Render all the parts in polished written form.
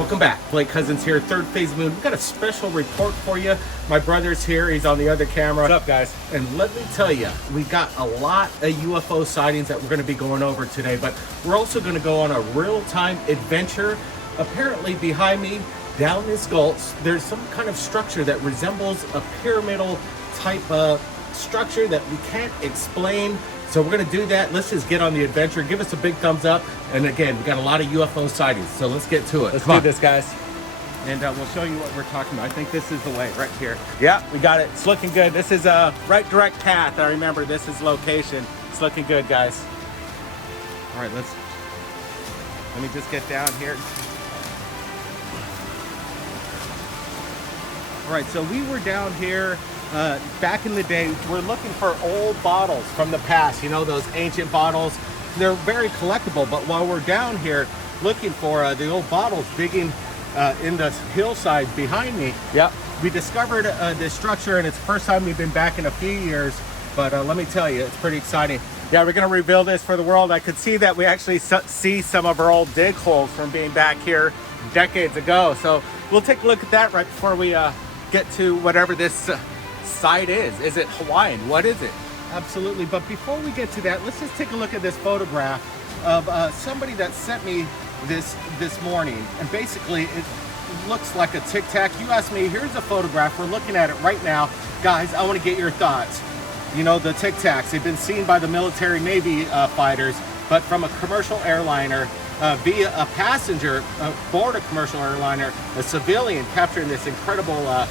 Welcome back. Blake Cousins here, Third Phase Moon. We've got a special report for you. My brother's here. He's on the other camera. What's up, guys? And let me tell you, we got a lot of UFO sightings that we're going to be going over today, but we're also going to go on a real-time adventure. Apparently behind me, down this gulch, there's some kind of structure that resembles a pyramidal type of structure that we can't explain. So we're going to do that. Let's just get on the adventure. Give us a big thumbs up. And again, we got a lot of UFO sightings. So let's get to it. Let's do this, guys. And we'll show you what we're talking about. I think this is the way right here. Yeah, we got it. It's looking good. This is a right direct path. I remember this is location. It's looking good, guys. All right, let me just get down here. All right, so we were down here back in the day. We're looking for old bottles from the past, you know, those ancient bottles. They're very collectible, but while we're down here looking for the old bottles, digging in the hillside behind me, yep, we discovered this structure, and it's the first time we've been back in a few years, but let me tell you, it's pretty exciting. Yeah, we're going to reveal this for the world. I could see that we actually see some of our old dig holes from being back here decades ago. So we'll take a look at that right before we get to whatever this site is. Is it Hawaiian? What is it? Absolutely. But before we get to that, let's just take a look at this photograph of somebody that sent me this morning. And basically, it looks like a Tic Tac. You asked me, here's a photograph. We're looking at it right now. Guys, I want to get your thoughts. You know, the Tic Tacs, they've been seen by the military Navy fighters, but from a commercial airliner, via a passenger aboard a commercial airliner, a civilian capturing this incredible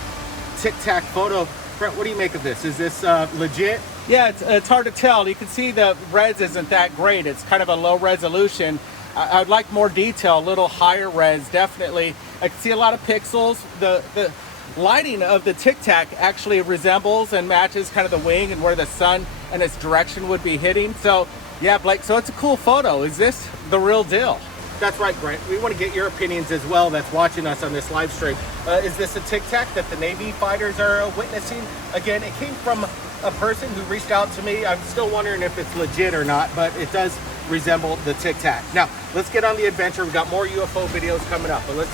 Tic Tac photo. Brett, what do you make of this? Is this legit? Yeah, it's hard to tell. You can see the res isn't that great. It's kind of a low resolution. I'd like more detail, a little higher res, definitely. I can see a lot of pixels. The lighting of the Tic Tac actually resembles and matches kind of the wing and where the sun and its direction would be hitting. So yeah, Blake, so it's a cool photo. Is this the real deal? That's right, Brent. We want to get your opinions as well that's watching us on this live stream. Is this a Tic Tac that the Navy fighters are witnessing? Again, it came from a person who reached out to me. I'm still wondering if it's legit or not, but it does resemble the Tic Tac. Now, let's get on the adventure. We've got more UFO videos coming up, but let's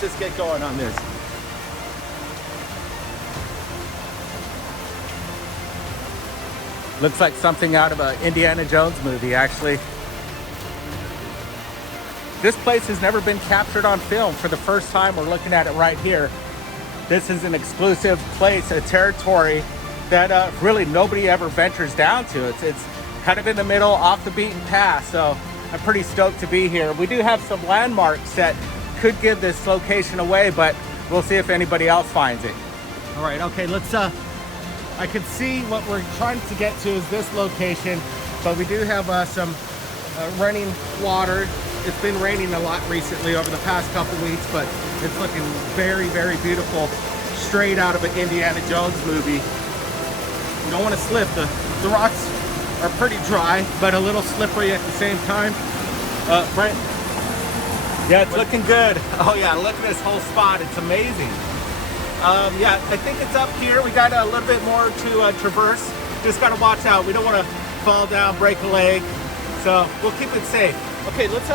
just get going on this. Looks like something out of an Indiana Jones movie, actually. This place has never been captured on film. For the first time, we're looking at it right here. This is an exclusive place, a territory that really nobody ever ventures down to. It's kind of in the middle, off the beaten path, so I'm pretty stoked to be here. We do have some landmarks that could give this location away, but we'll see if anybody else finds it. All right, okay, let's, I can see what we're trying to get to is this location, but we do have some running water. It's been raining a lot recently over the past couple weeks, but it's looking very, very beautiful, straight out of an Indiana Jones movie. You don't want to slip. The rocks are pretty dry, but a little slippery at the same time. Brent? Yeah, it's looking good. Oh yeah, look at this whole spot. It's amazing. Yeah, I think it's up here. We got a little bit more to traverse. Just got to watch out. We don't want to fall down, break a leg. So we'll keep it safe. Okay, let's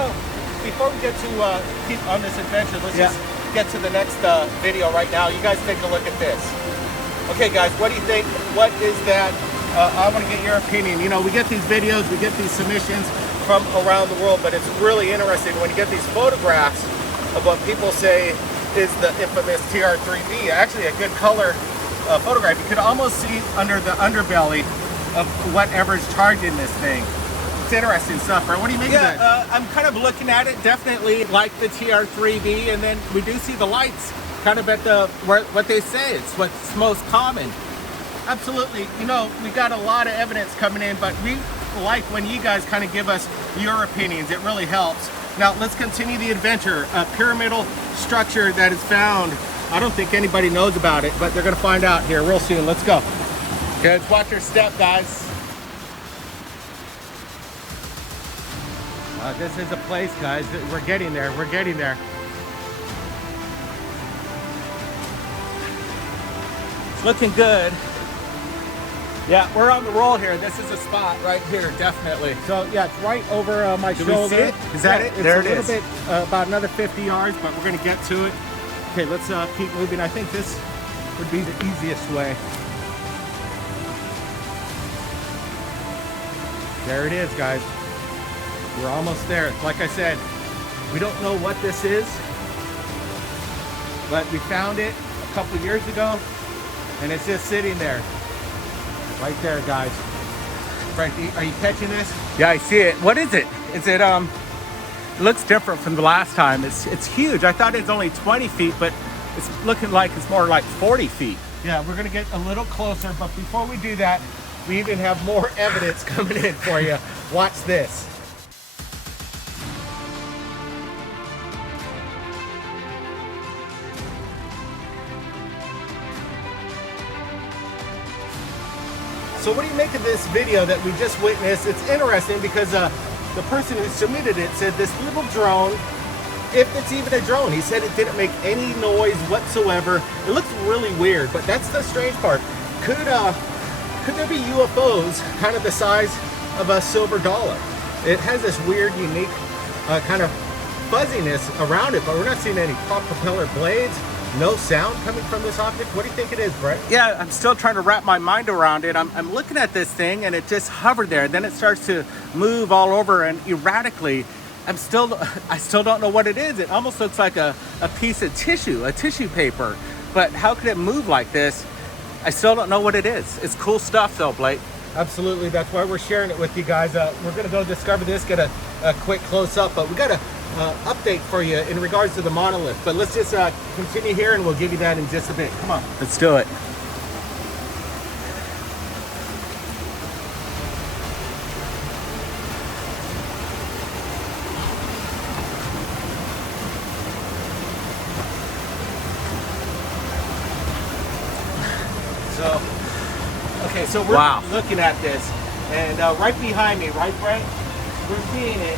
before we get to keep on this adventure, let's just get to the next video right now. You guys take a look at this. Okay, guys, what do you think? What is that? I want to get your opinion. You know, we get these videos, we get these submissions from around the world, but it's really interesting when you get these photographs of what people say is the infamous TR-3B. Actually, a good color photograph. You could almost see under the underbelly of whatever's charging this thing. It's interesting stuff, right? What do you make of that? I'm kind of looking at it definitely like the TR-3B, and then we do see the lights kind of at what they say. It's what's most common. Absolutely. You know, we got a lot of evidence coming in, but we like when you guys kind of give us your opinions. It really helps. Now, let's continue the adventure. A pyramidal structure that is found. I don't think anybody knows about it, but they're going to find out here real soon. Let's go. Okay, let's watch your step, guys. This is a place, guys. We're getting there. We're getting there. It's looking good. Yeah, we're on the roll here. This is a spot right here, definitely. So yeah, it's right over my Do shoulder. we see it? Is that it? It's There a it little is. bit, about another 50 yards, but we're gonna get to it. Okay, let's keep moving. I think this would be the easiest way. There it is, guys. We're almost there. Like I said, we don't know what this is, but we found it a couple years ago, and it's just sitting there. Right there, guys. Right, are you catching this? Yeah, I see it. What is it? Is it it looks different from the last time. It's huge. I thought it's only 20 feet, but it's looking like it's more like 40 feet. Yeah, we're gonna get a little closer, but before we do that, we even have more evidence coming in for you. Watch this. So what do you make of this video that we just witnessed? It's interesting because the person who submitted it said this little drone, if it's even a drone, he said it didn't make any noise whatsoever. It looks really weird, but that's the strange part. Could there be UFOs kind of the size of a silver dollar? It has this weird, unique kind of fuzziness around it, but we're not seeing any propeller blades. No sound coming from this object. What do you think it is, Brett? Yeah, I'm still trying to wrap my mind around it. I'm looking at this thing and it just hovered there. Then it starts to move all over and erratically. I still don't know what it is. It almost looks like a piece of tissue, a tissue paper. But how could it move like this? I still don't know what it is. It's cool stuff though, Blake. Absolutely, that's why we're sharing it with you guys. We're gonna go discover this, get a quick close up, but we got a update for you in regards to the monolith. But let's just continue here and we'll give you that in just a bit. Come on. Let's do it. So, okay, so we're looking at this, and right behind me, right, Brent? We're seeing it,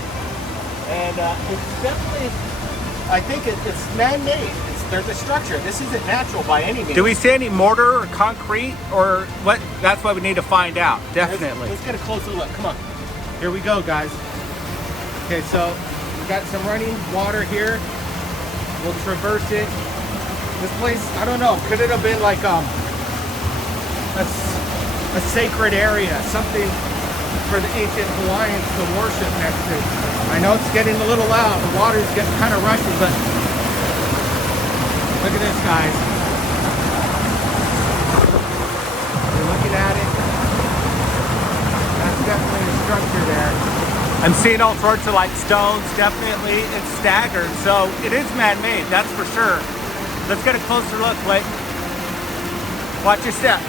and it's definitely, I think it's man-made. There's a structure. This isn't natural by any means. Do we see any mortar or concrete or what? That's what we need to find out, definitely. Let's get a closer look. Come on. Here we go, guys. Okay, so we got some running water here. We'll traverse it. This place, I don't know, could it have been like a sacred area, something for the ancient Hawaiians to worship next to? I know it's getting a little loud. The water's getting kind of rushy, but look at this, guys. You're looking at it. That's definitely a structure there. I'm seeing all sorts of like stones, definitely. It's staggered, so it is man-made, that's for sure. Let's get a closer look, Blake. Watch your step.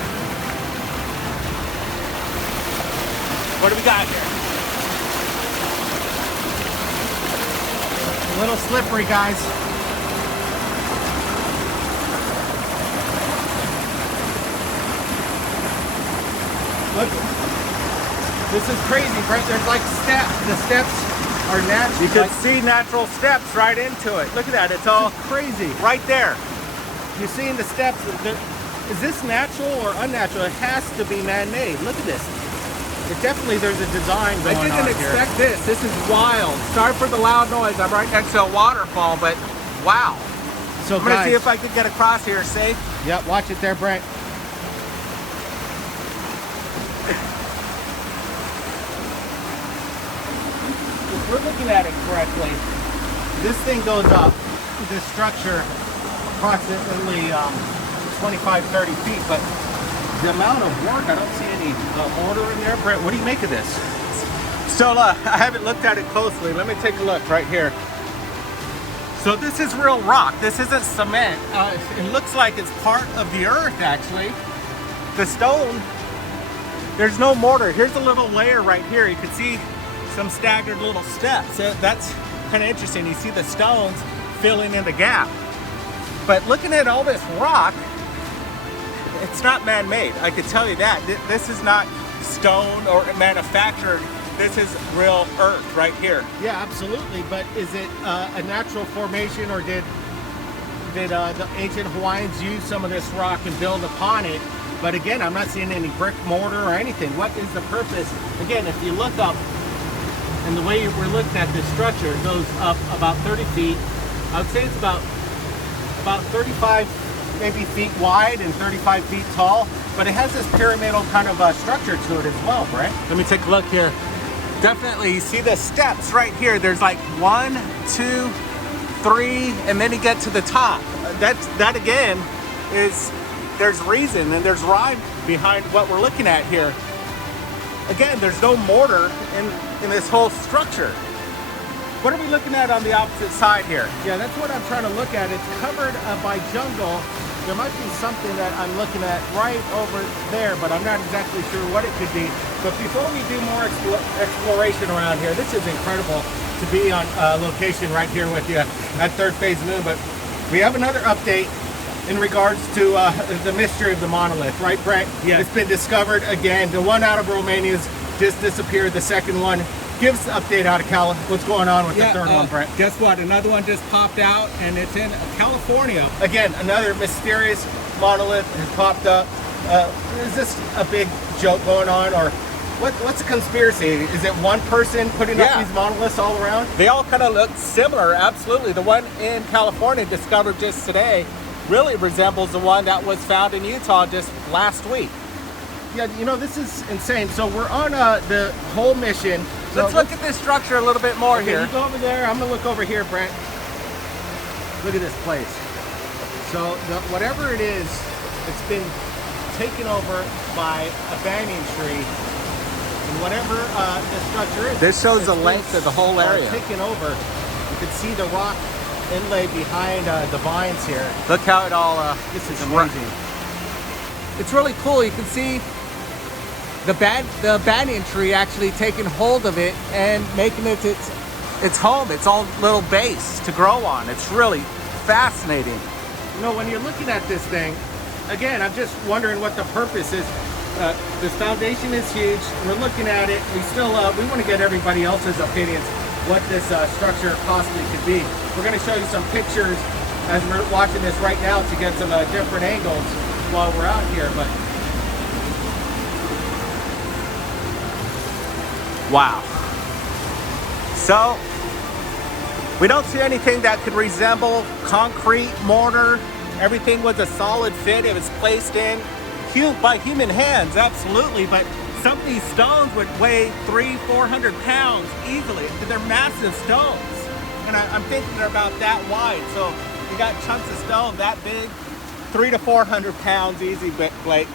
What do we got here? A little slippery, guys. Look, this is crazy, Brent. There's like steps. The steps are natural. You can see natural steps right into it. Look at that. It's all crazy. right there. You're seeing the steps. Is this natural or unnatural? It has to be man-made. Look at this. It definitely, there's a design going on here. I didn't expect this. This is wild. Sorry for the loud noise. I'm right next to a waterfall, but wow. So I'm going to see if I can get across here safe. Yep, watch it there, Brent. If we're looking at it correctly, this thing goes up, this structure, approximately 25, 30 feet, but the amount of work, I don't see any mortar in there. Brent, what do you make of this? So I haven't looked at it closely. Let me take a look right here. So this is real rock. This isn't cement. It looks like it's part of the earth, actually. The stone, there's no mortar. Here's a little layer right here. You can see some staggered little steps. That's kind of interesting. You see the stones filling in the gap. But looking at all this rock, it's not man-made. I can tell you that. This is not stone or manufactured. This is real earth right here. Yeah, absolutely. But is it a natural formation, or did the ancient Hawaiians use some of this rock and build upon it But again, I'm not seeing any brick mortar or anything. What is the purpose? Again, if you look up, and the way we're looking at this structure, it goes up about 30 feet. I would say it's about 35 maybe feet wide and 35 feet tall. But it has this pyramidal kind of structure to it as well, Brett. Let me take a look here. Definitely, you see the steps right here. There's like 1, 2, 3, and then you get to the top. That again is, there's reason and there's rhyme behind what we're looking at here. Again, there's no mortar in this whole structure. What are we looking at on the opposite side here? Yeah, that's what I'm trying to look at. It's covered by jungle. There might be something that I'm looking at right over there, but I'm not exactly sure what it could be. But before we do more exploration around here, this is incredible to be on location right here with you at Third Phase Moon. But we have another update in regards to the mystery of the monolith, right, Brett? Yeah. It's been discovered again. The one out of Romania's just disappeared. The second one. Give us the update out of Cali. What's going on with the third one, Brett? Guess what? Another one just popped out, and it's in California. Again, another mysterious monolith has popped up. Is this a big joke going on, or what's the conspiracy? Is it one person putting up these monoliths all around? They all kind of look similar, absolutely. The one in California discovered just today really resembles the one that was found in Utah just last week. Yeah, you know, this is insane. So we're on the whole mission. So let's look at this structure a little bit more here. You go over there. I'm going to look over here, Brent. Look at this place. So whatever it is, it's been taken over by a banyan tree. And whatever the structure is. This shows the length of the whole area. Taken over. You can see the rock inlay behind the vines here. Look how it all... this is amazing. It's really cool. You can see the banyan tree actually taking hold of it and making it its home, its own little base to grow on. It's really fascinating. You know, when you're looking at this thing, again, I'm just wondering what the purpose is. This foundation is huge. We're looking at it. We want to get everybody else's opinions what this structure possibly could be. We're going to show you some pictures as we're watching this right now to get some different angles while we're out here. But wow. So we don't see anything that could resemble concrete, mortar. Everything was a solid fit. It was placed in by human hands, absolutely. But some of these stones would weigh 300-400 pounds easily. They're massive stones. And I'm thinking they're about that wide. So you got chunks of stone that big, 300 to 400 pounds easy, Blake.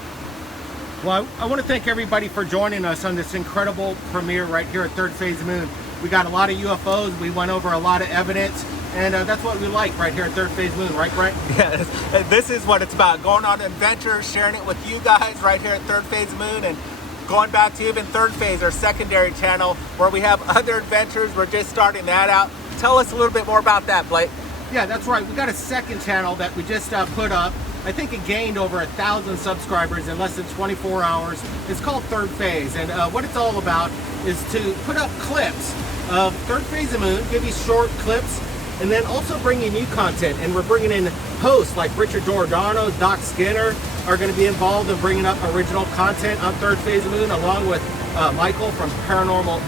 Well, I want to thank everybody for joining us on this incredible premiere right here at Third Phase Moon. We got a lot of UFOs. We went over a lot of evidence, and that's what we like right here at Third Phase Moon, right, Brent? Yes, this is what it's about. Going on adventures, sharing it with you guys right here at Third Phase Moon, and going back to even Third Phase, our secondary channel, where we have other adventures. We're just starting that out. Tell us a little bit more about that, Blake. Yeah, that's right. We got a second channel that we just put up. I think it gained over 1,000 subscribers in less than 24 hours. It's called Third Phase, and what it's all about is to put up clips of Third Phase of Moon, give you short clips, and then also bring you new content. And we're bringing in hosts like Richard Giordano, Doc Skinner are going to be involved in bringing up original content on Third Phase of Moon, along with Michael from Paranormal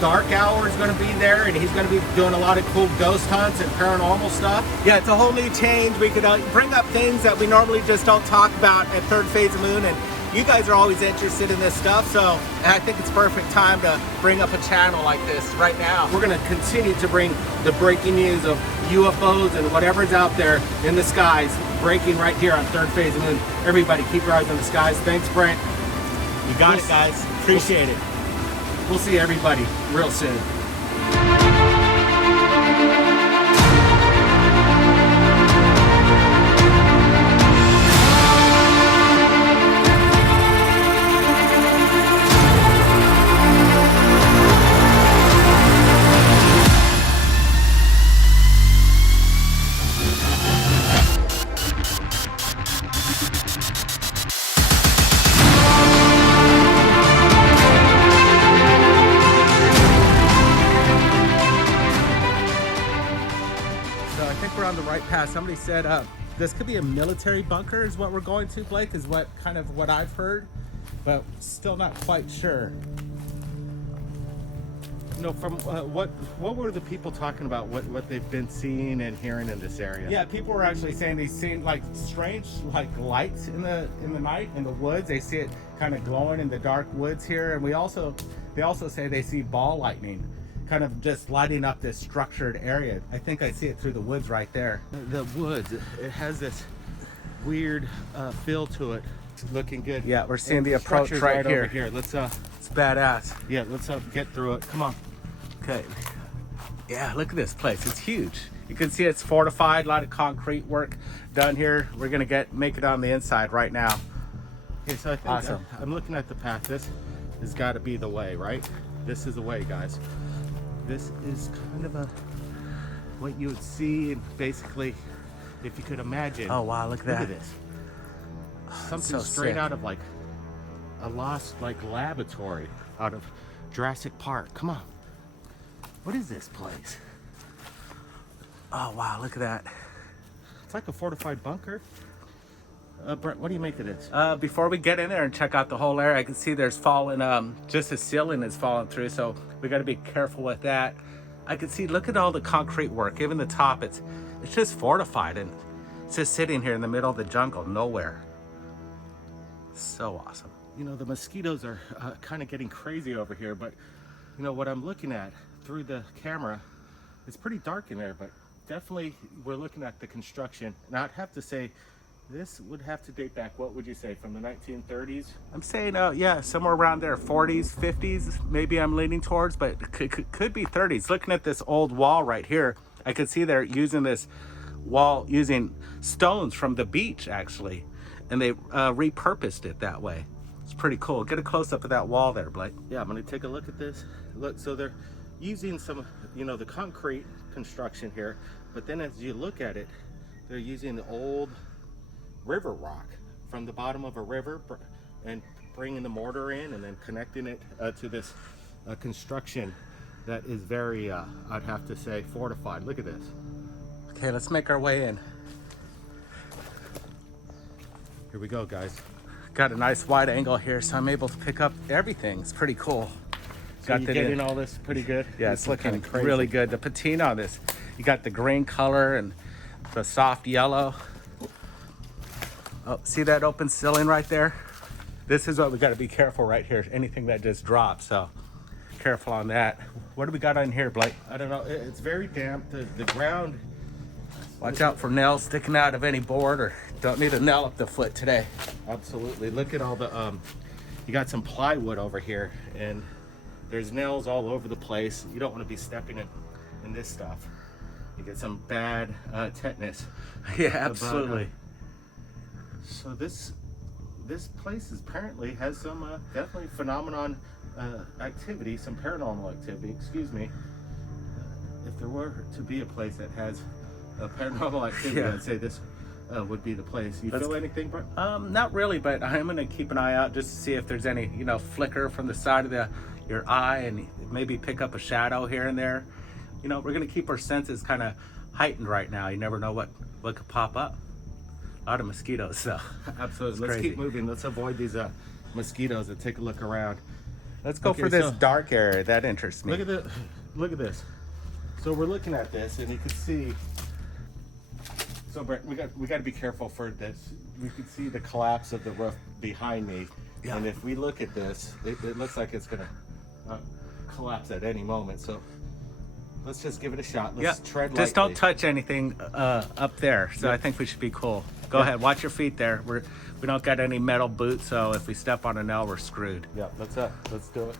Dark Hour is going to be there, and he's going to be doing a lot of cool ghost hunts and paranormal stuff. Yeah, it's a whole new change. We could bring up things that we normally just don't talk about at Third Phase of Moon, and you guys are always interested in this stuff, so I think it's perfect time to bring up a channel like this right now. We're going to continue to bring the breaking news of UFOs and whatever's out there in the skies, breaking right here on Third Phase of Moon. Everybody, keep your eyes on the skies. Thanks, Brent. You got it, guys. Appreciate it. We'll see everybody real soon. On the right path. Somebody said this could be a military bunker is what we're going to, Blake, is what I've heard, but still not quite sure. You know, from what were the people talking about? What they've been seeing and hearing in this area? Yeah, people were actually saying they seen like strange like lights in the night in the woods. They see it kind of glowing in the dark woods here, and they also say they see ball lightning, kind of just lighting up this structured area. I think I see it through the woods right there. The woods, it has this weird feel to it. It's looking good. Yeah, we're seeing the approach structure's right here. over here. Let's It's badass. yeah, let's get through it. Come on. Okay. Yeah, look at this place. It's huge. You can see it's fortified. A lot of concrete work done here. We're gonna make it on the inside right now. Okay, so I think Awesome. I'm looking at the path. This has got to be the way, right? This is the way, guys. This is kind of what you would see, and basically, if you could imagine. Oh wow, look at that. Look at this. Something so straight sick. out of like a lost like laboratory out of Jurassic Park. Come on. What is this place? Oh wow, look at that. It's like a fortified bunker. Brent, what do you make of this? Before we get in there and check out the whole area, I can see there's fallen, just the ceiling is falling through, so we got to be careful with that. I can see, look at all the concrete work. Even the top, it's just fortified, and it's just sitting here in the middle of the jungle, nowhere. So awesome. You know, the mosquitoes are kind of getting crazy over here, but you know what I'm looking at through the camera, it's pretty dark in there, but definitely we're looking at the construction. And I'd have to say this would have to date back, what would you say, from the 1930s? I'm saying, yeah, somewhere around there, 40s, 50s, maybe I'm leaning towards, but it could be 30s. Looking at this old wall right here, I could see they're using this wall using stones from the beach, actually, and they repurposed it that way. It's pretty cool. Get a close-up of that wall there, Blake. Yeah, I'm gonna take a look at this. Look, so they're using some, you know, the concrete construction here, but then as you look at it, they're using the old river rock from the bottom of a river and bringing the mortar in and then connecting it to this construction that is very, I'd have to say, fortified. Look at this. Okay, let's make our way in. Here we go, guys. Got a nice wide angle here, so I'm able to pick up everything. It's pretty cool. So you getting all this pretty good? Yeah, This it's is looking kinda crazy. really good. The patina on this, you got the green color and the soft yellow. Oh, see that open ceiling right there? This is what we got to be careful right here. Anything that just drops, so careful on that. What do we got on here, Blake? I don't know. It's very damp. The ground. Watch out for nails sticking out of any board, or don't need a nail up the foot today. Absolutely. Look at all the you got some plywood over here, and there's nails all over the place. You don't want to be stepping in this stuff. You get some bad tetanus. Yeah, absolutely. So this place apparently has some definitely phenomenon activity, some paranormal activity. Excuse me. If there were to be a place that has paranormal activity, Yeah. I'd say this would be the place. You feel anything, Brent? Not really, but I'm gonna keep an eye out just to see if there's any, flicker from the side of your eye, and maybe pick up a shadow here and there. We're gonna keep our senses kind of heightened right now. You never know what could pop up. A lot of mosquitoes, so Absolutely. Let's crazy. keep moving. Let's avoid these mosquitoes and take a look around. let's go Okay, for this so- dark area. That interests me. Look at this. So we're looking at this, and you can see. So Brent, we got to be careful for this. We can see the collapse of the roof behind me, Yeah. and if we look at this, it looks like it's gonna collapse at any moment. So let's just give it a shot. Let's tread lightly. Just don't touch anything up there. So I think we should be cool. Go ahead, watch your feet there. We don't got any metal boots, so if we step on a nail, we're screwed. Yeah, let's do it.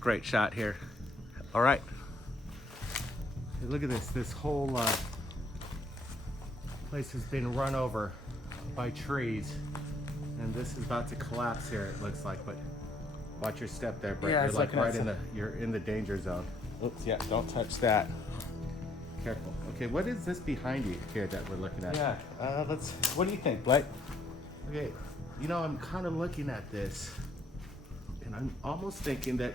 Great shot here. All right. Hey, look at this. This whole place has been run over by trees, and this is about to collapse here. It looks like, but watch your step there, Brett. Yeah, you're it's like looking right you're in the danger zone. Oops, yeah, don't touch that. Careful. Okay, what is this behind you here that we're looking at? Yeah, what do you think, Blake? Okay, I'm kind of looking at this, and I'm almost thinking that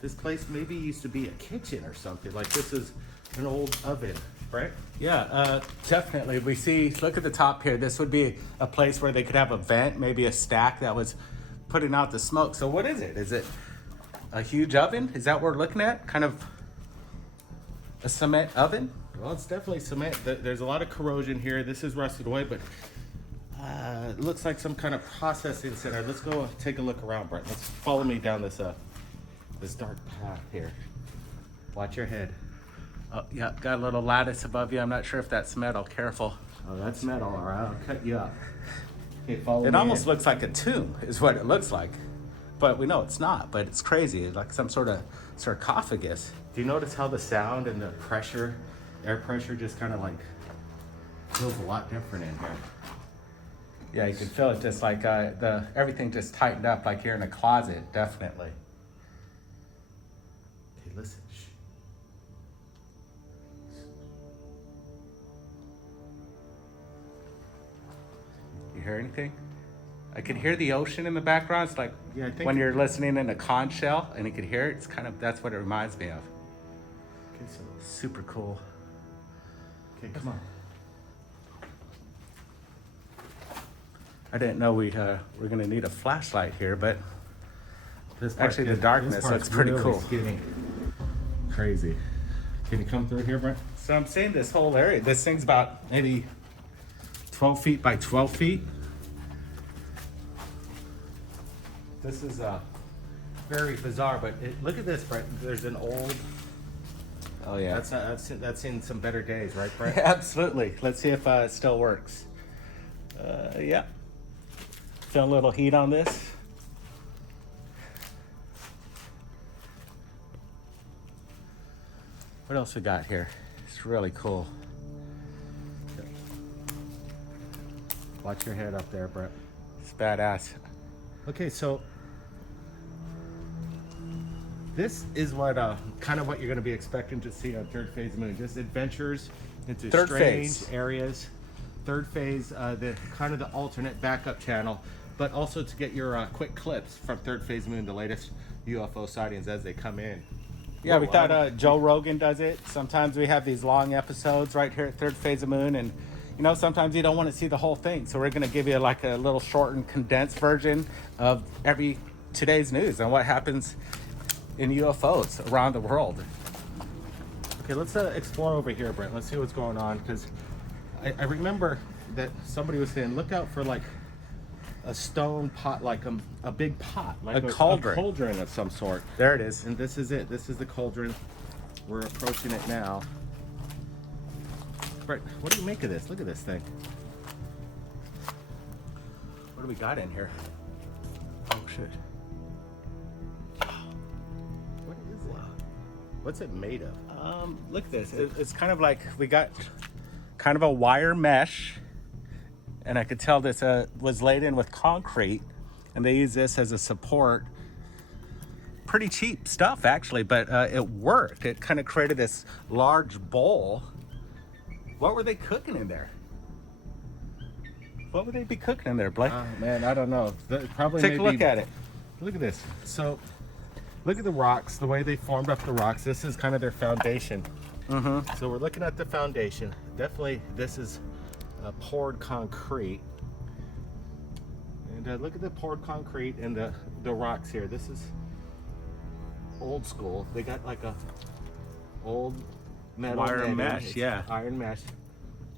this place maybe used to be a kitchen or something. Like this is an old oven. Right? Yeah, definitely. We see, look at the top here. This would be a place where they could have a vent, maybe a stack that was putting out the smoke. So what is it? Is it a huge oven? Is that what we're looking at? Kind of a cement oven? Well, it's definitely cement. There's a lot of corrosion here. This is rusted away, but it looks like some kind of processing center. Let's go take a look around, Brent. Let's follow me down this this dark path here. Watch your head. Oh, yeah, got a little lattice above you. I'm not sure if that's metal. Careful. Oh, that's metal. All right, I'll cut you up. Okay, follow me. It almost looks like a tomb is what it looks like. But we know it's not, but it's crazy. It's like some sort of sarcophagus. Do you notice how the sound and the pressure, air pressure, just kind of like feels a lot different in here? Yeah, you can feel it just like everything just tightened up like you're in a closet, definitely. Okay, listen. Shh. You hear anything? I can hear the ocean in the background. It's like Yeah, I think when you're listening in a conch shell and you can hear it. It's kind of, that's what it reminds me of. Okay, so Super cool. okay, come on. I didn't know we're gonna need a flashlight here, but This part's actually the good. darkness This part's looks pretty really cool. Skinny. Crazy. Can you come through here, Brent? So I'm saying this whole area, this thing's about maybe 12 feet by 12 feet. this is Very bizarre, but look at this, Brent. There's an old. oh yeah. That's in some better days, right, Brent? Absolutely. Let's see if it still works. Yeah. Feel a little heat on this. What else we got here? It's really cool. Watch your head up there, Brent. It's badass. Okay, so this is what kind of what you're going to be expecting to see on third phase of the moon. Just adventures into Third strange phase. areas. Third phase, the kind of the alternate backup channel, but also to get your quick clips from third phase of the moon, the latest UFO sightings as they come in. Yeah, we Whoa, thought Joe Rogan does it. Sometimes we have these long episodes right here at Third Phase of Moon, and you know, sometimes you don't want to see the whole thing. So we're going to give you like a little shortened, condensed version of today's news and what happens in UFOs around the world. Okay, let's explore over here, Brent. Let's see what's going on, because I remember that somebody was saying, look out for like a stone pot, like a big pot, like A cauldron. a cauldron of some sort. There it is. And this is it. This is the cauldron. We're approaching it now. Brett, what do you make of this? Look at this thing. What do we got in here? Oh shit. What is it? What's it made of? Look at this. It's kind of like we got kind of a wire mesh, and I could tell this was laid in with concrete, and they use this as a support. Pretty cheap stuff actually, but it worked. It kind of created this large bowl. What were they cooking in there? What would they be cooking in there, Blake? Man, I don't know. Probably Take a look at it. Look at this. So, look at the rocks, the way they formed up the rocks. This is kind of their foundation. Mm-hmm. So we're looking at the foundation. Definitely, this is poured concrete. And look at the poured concrete and the rocks here. This is old school. They got like a old metal Wire netting. mesh, It's yeah. iron mesh.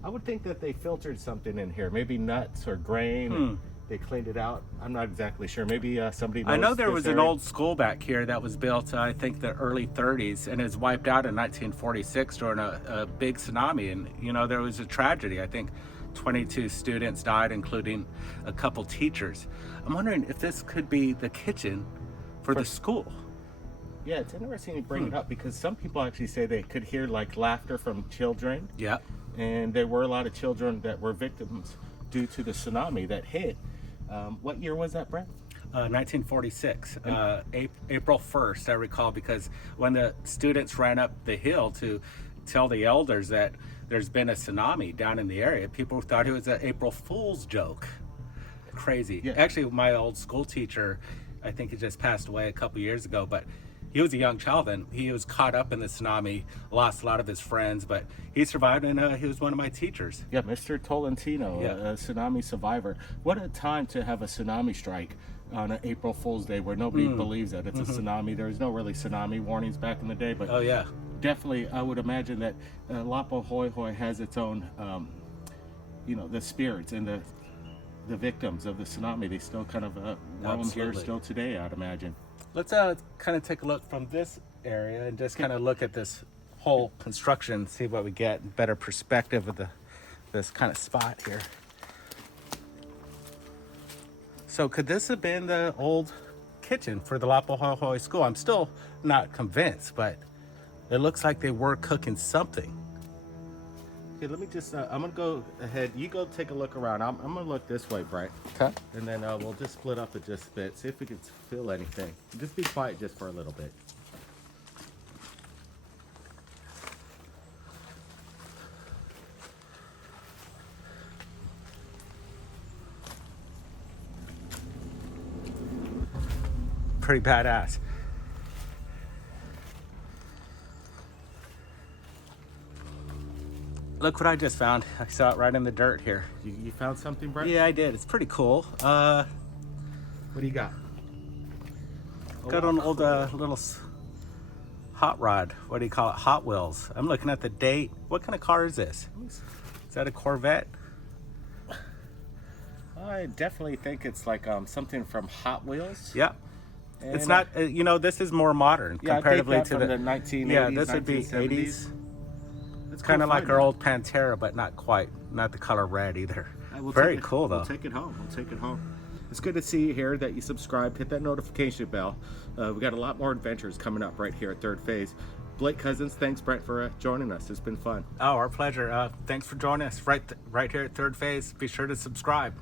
I would think that they filtered something in here, maybe nuts or grain. And they cleaned it out. I'm not exactly sure. Maybe somebody knows. I know there this was an area. old school back here that was built, I think, the early 30s, and it was wiped out in 1946 during a big tsunami. And, you know, there was a tragedy. I think 22 students died, including a couple teachers. I'm wondering if this could be the kitchen for the school. Yeah, it's interesting you bring it up, because some people actually say they could hear like laughter from children. Yeah. And there were a lot of children that were victims due to the tsunami that hit. What year was that, Brent? 1946, April 1st, I recall, because when the students ran up the hill to tell the elders that there's been a tsunami down in the area, people thought it was an April Fool's joke. Crazy. Yeah. Actually, my old school teacher, I think he just passed away a couple years ago, but he was a young child and he was caught up in the tsunami, lost a lot of his friends, but he survived, and he was one of my teachers. Yeah, Mr. Tolentino, Yeah. a tsunami survivor. What a time to have a tsunami strike on an April Fool's Day where nobody believes that it's a tsunami. There was no really tsunami warnings back in the day, but Oh yeah. definitely I would imagine that Lapo Hoi Hoi has its own, the spirits and the victims of the tsunami. They still kind of roam here Absolutely. still today, I'd imagine. Let's kind of take a look from this area and just kind of look at this whole construction, see what we get, better perspective of this kind of spot here. So could this have been the old kitchen for the Lapo Hoi Hoi school? I'm still not convinced, but it looks like they were cooking something. Okay, let me just, I'm gonna go ahead. You go take a look around. I'm gonna look this way, Brett. Okay. And then we'll just split up it just a bit, see if we can feel anything. Just be quiet just for a little bit. Pretty badass. Look what I just found. I saw it right in the dirt here. You found something, Brett? Yeah, I did. It's pretty cool. What do you got? Got an old hot rod. What do you call it? Hot Wheels. I'm looking at the date. What kind of car is this? Is that a Corvette? I definitely think it's like something from Hot Wheels. Yeah. And, It's not, this is more modern yeah, comparatively I think to that from the 1980s, Yeah, this would be 1970s. 80s. It's Kind cool of like finding our it. old Pantera, but not quite. Not the color red either. We'll Very take it- cool though. We'll take it home. We'll take it home. It's good to see you here, that you subscribed. Hit that notification bell. We got a lot more adventures coming up right here at Third Phase. Blake Cousins, thanks Brent for joining us. It's been fun. Oh, our pleasure. Thanks for joining us right here at Third Phase. Be sure to subscribe.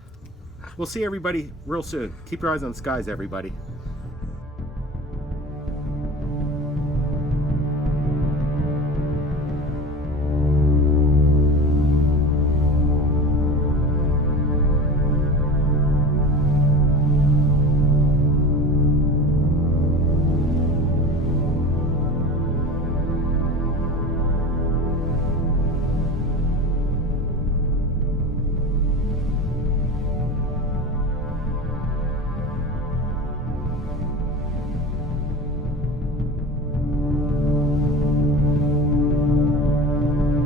We'll see everybody real soon. Keep your eyes on the skies, everybody.